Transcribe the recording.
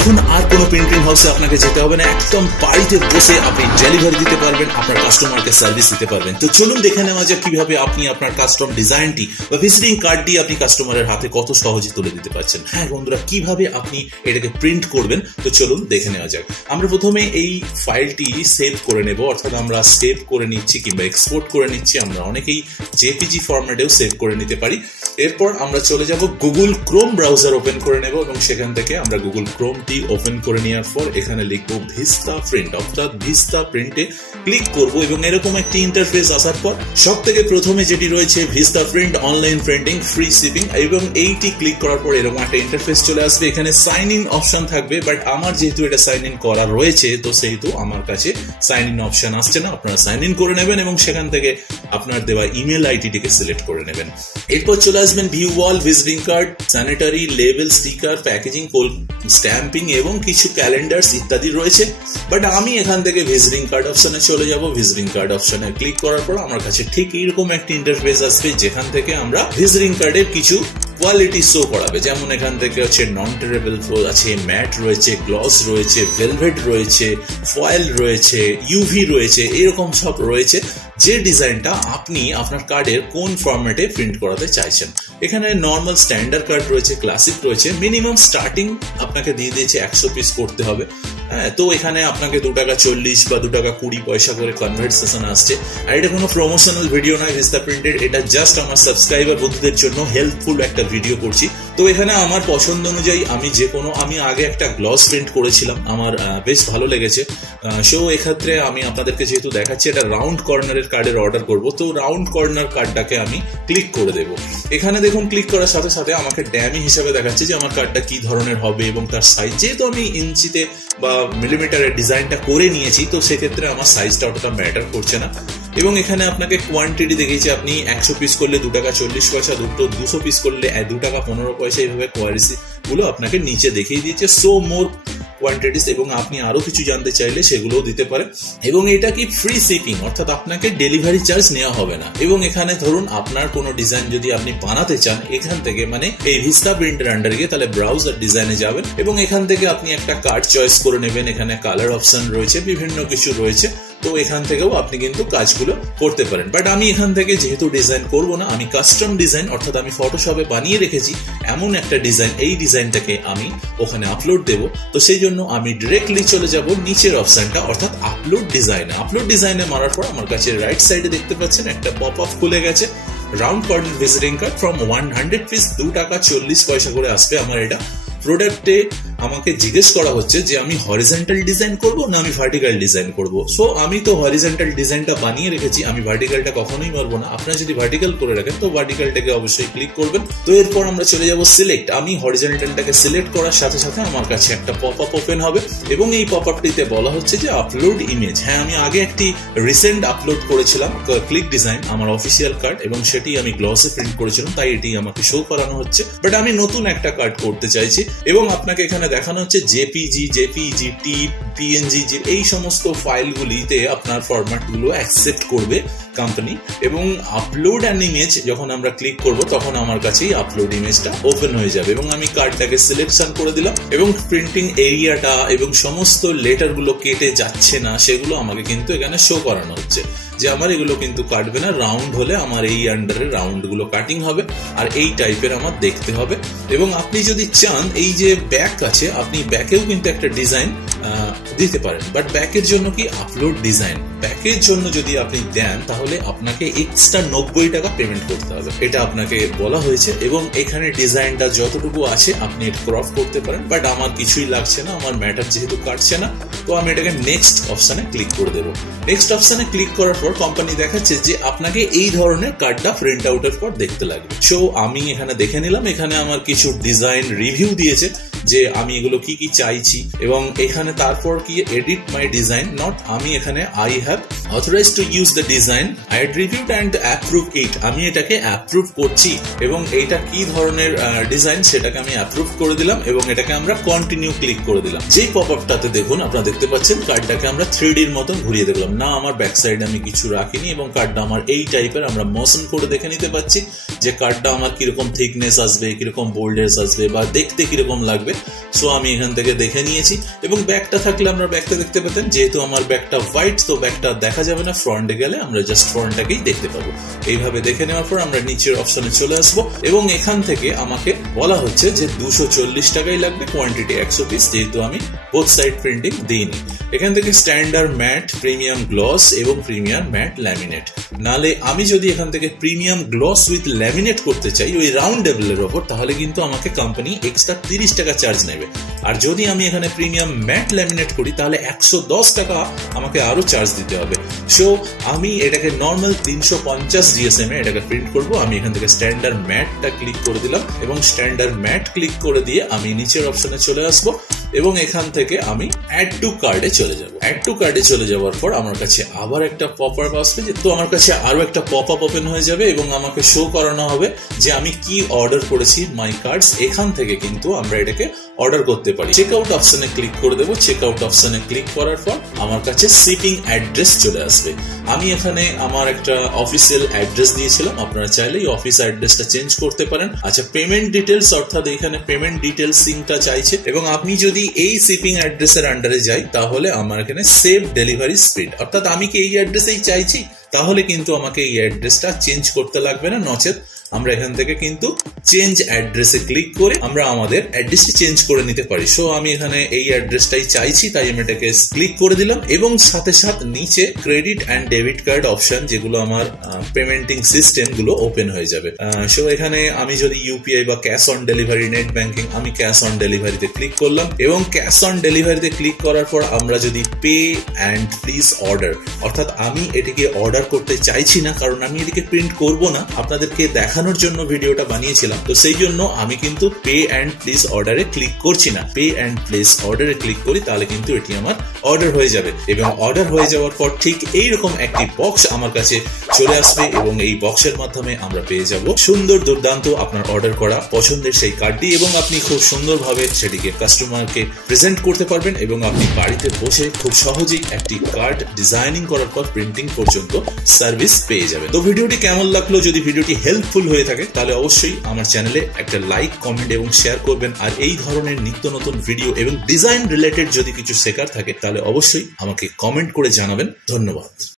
এখন আর কোনো প্রিন্টিং হাউসে আপনাকে যেতে হবে না, একদম বাড়িতে বসে আপনি ডেলিভারি দিতে পারবেন, আপনার কাস্টমারকে সার্ভিস দিতে পারবেন। তো চলুন দেখে নেওয়া যাক কিভাবে আপনি আপনার কাস্টম ডিজাইনটি বা ভিজিটিং কার্ডটি আপনি কাস্টমারের হাতে কত সহজে তুলে দিতে পারছেন। হ্যাঁ বন্ধুরা, কিভাবে আপনি এটাকে প্রিন্ট করবেন তো চলুন দেখে নেওয়া যাক। আমরা প্রথমে এই ফাইলটি সেভ করে নেব, অর্থাৎ আমরা সেভ করে নিচ্ছি কিংবা এক্সপোর্ট করে নিচ্ছি। আমরা অনেকেই জেপিজি ফরম্যাটেও সেভ করে নিতে পারি। এরপর আমরা চলে যাব গুগল ক্রোম ব্রাউজার ওপেন করে নেব এবং সেখান থেকে আমরা গুগল ক্রোমটি ওপেন করে নেওয়ার পর এখানে লিখবো ভিস্তা প্রিন্ট, অর্থাৎ ভিস্তা প্রিন্টে ক্লিক করব এবং এরকম একটি ইন্টারফেস আসার পর সব থেকে প্রথমে যেটি রয়েছে vista print online printing free shipping, এবং এইটি ক্লিক করার পর এরকম একটা ইন্টারফেস চলে আসবে। এখানে সাইন ইন অপশন থাকবে, বাট আমার যেহেতু এটা সাইন ইন করা রয়েছে তো সেহেতু আমার কাছে সাইন ইন অপশন আসছে না। আপনারা সাইন ইন করে নেবেন এবং সেখান থেকে আপনার দেওয়া ইমেল আইডিটিকে সিলেক্ট করে নেবেন। এরপর চলে আসবেন view all, visiting card, sanitary, label, sticker, packaging, stamping এবং কিছু ক্যালেন্ডার্স ইত্যাদি রয়েছে। বাট আমি এখান থেকে ভিজিটিং কার্ড অপশনে চলে যাব। ভিজিটিং কার্ড অপশনে ক্লিক করার পর আমার কাছে ঠিক এইরকম একটা ইন্টারফেস আসবে, যেখান থেকে আমরা ভিজিটিং কার্ডের কিছু কোয়ালিটি শো করাবে। যেমন এখান থেকে হচ্ছে নন টেরেবল আছে, ম্যাট রয়েছে, গ্লস রয়েছে, ভেলভেট রয়েছে, ফয়েল রয়েছে, ইউভি রয়েছে, এরকম সব রয়েছে যে ডিজাইনটা আপনি আপনার কার্ডের কোন ফরম্যাটে প্রিন্ট করাতে চাইছেন। এখানে নর্মাল স্ট্যান্ডার্ড কার্ড রয়েছে, ক্লাসিক রয়েছে, মিনিমাম স্টার্টিং আপনাকে দিয়ে দিয়েছে 100 পিস করতে হবে। হ্যাঁ, তো এখানে আপনাকে 2 টাকা 40 বা 2 টাকা 20 পয়সা করে কনভার্সেশন আসছে। আর এটা কোনো প্রমোশনাল ভিডিও নয় ভিস্তা প্রিন্টের, এটা জাস্ট আমার সাবস্ক্রাইবার বন্ধুদের জন্য হেল্পফুল একটা ভিডিও করছি। তো এখানে আমার পছন্দ অনুযায়ী আমি আগে একটা গ্লস প্রিন্ট করেছিলাম, আমার বেশ ভালো লেগেছে। সো এক্ষেত্রে আমি আপনাদেরকে যেহেতু দেখাচ্ছি এটা রাউন্ড কর্নারের কার্ডের অর্ডার করব, তো রাউন্ড কর্নার কার্ডটাকে আমি ক্লিক করে দেব। এখানে দেখুন ক্লিক করার সাথে সাথে আমাকে ড্যামি হিসাবে দেখাচ্ছে যে আমার কার্ডটা কি ধরনের হবে এবং তার সাইজ। যেহেতু আমি ইঞ্চিতে বা মিলিমিটারের ডিজাইনটা করে নিয়েছি তো সেক্ষেত্রে আমার সাইজটা অতটা ম্যাটার করছে না। এবং এখানে আপনাকে কোয়ান্টিটি দেখিয়েছে, আপনি 100 পিস করলে 2 টাকা 40 পয়সা, 200 পিস করলে 2 টাকা 15 পয়সা, এইভাবে কোয়ালিটি গুলো আপনাকে নিচে দেখিয়ে দিয়েছে সো মোর কোয়ান্টিটিস, এবং আপনি আরো কিছু জানতে চাইলে সেগুলোও দিতে পারে। এবং এটা কি ফ্রি শিপিং, অর্থাৎ আপনাকে ডেলিভারি চার্জ নেওয়া হবে না। এবং এখানে ধরুন আপনার কোনো ডিজাইন যদি আপনি বানাতে চান এখান থেকে, মানে এই ভিস্তা প্রিন্টের আন্ডারে গিয়ে, তাহলে ব্রাউজার ডিজাইনে যাবেন এবং এখান থেকে আপনি একটা কার্ড চয়েস করে নেবেন। এখানে কালার অপশন রয়েছে, বিভিন্ন কিছু রয়েছে, তো এখান থেকেও আপনি কিন্তু কাজগুলো করতে পারেন। বাট আমি এখান থেকে যেহেতু ডিজাইন করব না, আমি কাস্টম ডিজাইন, অর্থাৎ আমি ফটোশপে বানিয়ে রেখেছি এমন একটা ডিজাইন, এই ডিজাইনটাকে আমি ওখানে আপলোড দেব। তো সেই জন্য আমি ডিরেক্টলি চলে যাব নিচের অপশনটা, অর্থাৎ আপলোড ডিজাইনে। আপলোড ডিজাইনে মারার পর আমার কাছে রাইট সাইডে দেখতে পাচ্ছেন একটা পপ আপ খুলে গেছে, round corner visiting card from 100 piece, 2 টাকা 40 পয়সা করে আসবে আমার এটা। প্রোডাক্টে আমাকে জিজ্ঞেস করা হচ্ছে যে আমি হরিজন্টাল ডিজাইন করব না আমি ভার্টিক্যাল ডিজাইন করব। সো আমি তো হরিজন্টাল ডিজাইনটা বানিয়ে রেখেছি, আমি ভার্টিক্যালটা কখনোই মারবো না। আপনারা যদি ভার্টিক্যাল করে রাখেন তো ভার্টিক্যালটাকে অবশ্যই ক্লিক করবেন। তো এরপর আমরা চলে যাব সিলেক্ট। আমি হরিজন্টালটাকে সিলেক্ট করার সাথে সাথে আমার কাছে একটা পপ আপ ওপেন হবে এবং এই পপ আপটিতে বলা হচ্ছে যে আপলোড ইমেজ। হ্যাঁ, আমি আগে একটি রিসেন্ট আপলোড করেছিলাম ক্লিক ডিজাইন, আমার অফিসিয়াল কার্ড, এবং সেটি আমি গ্লসে প্রিন্ট করেছিলাম, তাই এটি আমাকে শো করানো হচ্ছে। বাট আমি নতুন একটা কার্ড করতে চাইছি এবং আপনাকে এখানে দেখানো হচ্ছে জেপিজি, পিএনজি, এই সমস্ত ফাইলগুলিতে আপনার ফরম্যাটগুলো অ্যাকসেপ্ট করবে কোম্পানি। এবং আপলোড অ্যান ইমেজ যখন আমরা ক্লিক করব তখন আমার কাছেই আপলোড ইমেজটা ওপেন হয়ে যাবে এবং আমি কার্ডটাকে সিলেকশন করে দিলাম এবং প্রিন্টিং এরিয়াটা এবং সমস্ত লেটারগুলো কেটে যাচ্ছে না সেগুলো আমাকে কিন্তু এখানে শো করানো হচ্ছে যে আমার এগুলো কিন্তু কাটবে না। রাউন্ড হলে আমার এই আন্ডারে রাউন্ড গুলো কাটিং হবে আর এই টাইপের আমার দেখতে হবে। এবং আপনি যদি চান এই যে ব্যাক আছে, আপনি ব্যাকেও কিন্তু একটা ডিজাইন দিতে পারেন, বাট ব্যাকের জন্য কি আপলোড ডিজাইন, ব্যাকের জন্য যদি আপনি দেন তাহলে আপনাকে এক্সট্রা 90 টাকা পেমেন্ট করতে হবে, এটা আপনাকে বলা হয়েছে। এবং এখানে ডিজাইনটা যতটুকু আছে আপনি ক্রপ করতে পারেন, বাট আমার কিছুই লাগছে না, আমার ম্যাটার যেহেতু কাটছে না, তো আমি এটাকে নেক্সট অপশনে ক্লিক করে দেবো। নেক্সট অপশনে ক্লিক করার পর কোম্পানি দেখাচ্ছে যে আপনাকে এই ধরনের কার্ডটা প্রিন্ট আউটের পর দেখতে লাগবে। সো আমি এখানে দেখে নিলাম, এখানে আমার কিছু ডিজাইন রিভিউ দিয়েছে যে আমি এগুলো কি কি চাইছি, এবং এখানে তারপর কি এডিট মাই ডিজাইন নট, আমি এখানে I have authorized to use the design. I had reviewed and approved it. আমি এটাকে অ্যাপ্রুভ করছি এবং এটা কি ধরনের ডিজাইন সেটাকে আমি অ্যাপ্রুভ করে দিলাম এবং এটাকে আমরা কন্টিনিউ ক্লিক করে দিলাম। যেই পপআপটাতে দেখুন আপনারা দেখতে পাচ্ছেন কার্ডটাকে আমরা 3D এর মতন ঘুরিয়ে দেখলাম না, আমার ব্যাক সাইডে আমি কিছু রাখিনি এবং কার্ডটা আমার এই টাইপের আমরা মোশন করে দেখে নিতে পাচ্ছি যে কার্ডটা আমার কিরকম থিকনেস আসবে, কিরকম বোল্ডনেস আসবে বা দেখতে কিরকম লাগবে। সো আমি এখান থেকে দেখে নিয়েছি এবং ব্যাকটা থাকলে আমরা ব্যাকটা দেখতে পেতেন, যেহেতু আমার ব্যাকটা হোয়াইট তো ব্যাকটা দেখা যাবে না, ফ্রন্টে গেলে আমরা জাস্ট ফ্রন্টটাকেই দেখতে পাবো। এইভাবে দেখে নেওয়ার পর আমরা নিচের অপশনে চলে আসবো এবং এখান থেকে আমাকে বলা হচ্ছে যে 240 টাকাই লাগবে, কোয়ান্টিটি 100 পিস, যেহেতু আমি বোথ সাইড প্রিন্টিং দিইনি। এখান থেকে স্ট্যান্ডার্ড ম্যাট, প্রিমিয়াম গ্লস এবং প্রিমিয়াম ম্যাট ল্যামিনেট। নালে আমি যদি এখান থেকে প্রিমিয়াম গ্লস উইথ ল্যামিনেট করতে চাই ওই রাউন্ড টেবিলের ওপর, তাহলে কিন্তু আমাকে কোম্পানি এক্সট্রা 30 টাকা চার্জ নেবে। আর যদি আমি এখানে প্রিমিয়াম ম্যাট ল্যামিনেট করি তাহলে 110 টাকা আমাকে আরো চার্জ দিতে হবে। সো আমি এটাকে নর্মাল 350 জিএসএম এ এটাকে প্রিন্ট করব। আমি এখান থেকে স্ট্যান্ডার্ড ম্যাটটা ক্লিক করে দিলাম এবং স্ট্যান্ডার্ড ম্যাট ক্লিক করে দিয়ে আমি নিচের অপশনে চলে আসবো এবং এখান থেকে আমি অ্যাড টু কার্ডে চলে যাব। অ্যাড টু কার্ডে চলে যাওয়ার পর আমার কাছে আবার একটা পপআপ আসবে, তো আমার কাছে আরো একটা পপআপ ওপেন হয়ে যাবে এবং আমাকে শো করানো হবে যে আমি কি অর্ডার করেছি মাই কার্ডস। এখান থেকে কিন্তু আমরা এটাকে অর্ডার করতে পারি। চেক আউট অপশনে ক্লিক করে দেবো। চেক আউট অপশনে ক্লিক করার পর আমার কাছে শিপিং অ্যাড্রেস চলে আসবে। আমি এখানে আমার একটা অফিসিয়াল অ্যাড্রেস দিয়েছিলাম, আপনারা চাইলে এই অফিস অ্যাড্রেসটা চেঞ্জ করতে পারেন। আচ্ছা, পেমেন্ট ডিটেলস, অর্থাৎ এখানে পেমেন্ট ডিটেলস সিংটা চাইছে এবং আপনি যদি এই শিপিং অ্যাড্রেসের আন্ডারে যাই তাহলে আমার এখানে সেভ ডেলিভারি স্পিড, অর্থাৎ আমি কি এই অ্যাড্রেসেই চাইছি তাহলে কিন্তু আমাকে এই অ্যাড্রেসটা চেঞ্জ করতে লাগবে না, নচেত আমরা এখান থেকে কিন্তু চেঞ্জ অ্যাড্রেসে ক্লিক করে আমরা আমাদের অ্যাড্রেসটি চেঞ্জ করে নিতে পারি। সো আমি এখানে এই অ্যাড্রেসটাই চাইছি, তাই আমি এটাকে ক্লিক করে দিলাম এবং সাথে সাথে নিচে credit and debit card option, যেগুলো আমার পেমেন্টিং সিস্টেম গুলো ওপেন হয়ে যাবে। সো এখানে আমি যদি ইউপিআই বা cash on delivery, net banking, আমি ক্যাশ অন ডেলিভারিতে ক্লিক করলাম এবং ক্যাশ অন ডেলিভারিতে ক্লিক করার পর আমরা যদি পে অ্যান্ড প্লিজ অর্ডার, অর্থাৎ আমি এটিকে অর্ডার করতে চাইছি না কারণ আমি এটিকে প্রিন্ট করব না, আপনাদেরকে দেখানোর জন্য ভিডিওটা বানিয়েছিলাম, তো সেই জন্য আমি কিন্তু পে অ্যান্ড প্লিজ অর্ডারে ক্লিক করছি না। পে অ্যান্ড প্লেস অর্ডারে ক্লিক করি তাহলে কিন্তু এটি আমার অর্ডার হয়ে যাবে এবং অর্ডার হয়ে যাওয়ার পর ঠিক এইরকম একটি বক্স আমার কাছে চলে আসবে এবং এই বক্সের মাধ্যমে আমরা পেয়ে যাব সুন্দর দুর্দান্ত আপনার অর্ডার করা পছন্দের সেই কার্ডটি এবং আপনি খুব সুন্দরভাবে সেটিকে কাস্টমারকে প্রেজেন্ট করতে পারবেন এবং আপনি বাড়িতে বসে খুব সহজেই একটি কার্ড ডিজাইনিং করার পর প্রিন্টিং পর্যন্ত সার্ভিস পেয়ে যাবেন। তো ভিডিওটি কেমন লাগলো? যদি ভিডিওটি হেল্পফুল হয়ে থাকে তাহলে অবশ্যই আমার চ্যানেলে একটা লাইক, কমেন্ট এবং শেয়ার করবেন। আর এই ধরনের নিত্য নতুন ভিডিও এবং ডিজাইন রিলেটেড যদি কিছু শেখার থাকে তাহলে অবশ্যই আমাকে কমেন্ট করে জানাবেন। ধন্যবাদ।